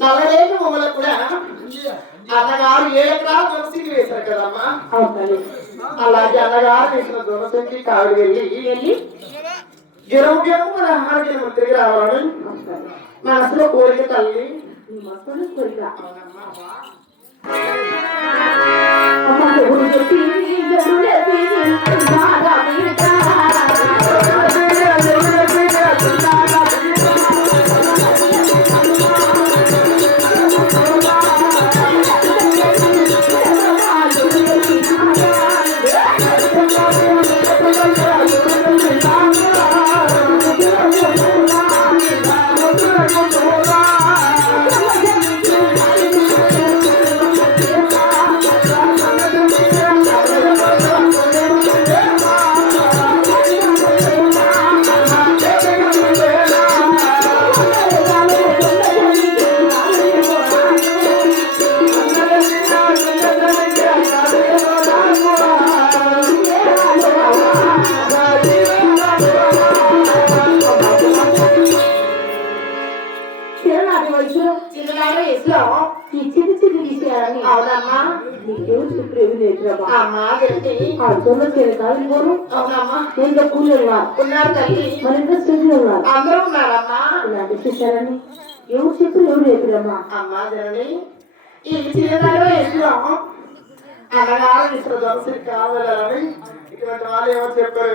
నల్లరేళ్ళు మమ్మల్ని కూడా అన్నగారు 7 ఎకరాలు దునసికి వేశారు కదమ్మా. అలాగే అన్నగారు వేసిన దునసికి కావిడి వెళ్ళి గిరము కూడా గిరము తిరిగి రావాలని మనసులో కోరిక తల్లి. అందరూ ఉన్నారమ్మా. ఇలాంటి విషయాలని ఎవరు చెప్పి ఎవరు చెప్పిరమ్మా? అమ్మా జరని ఈ చీరలో వేసినాం అన్నగారు ఇసుక దొరసి కావాలని ఇటువంటి వాళ్ళు ఎవరు చెప్పారు?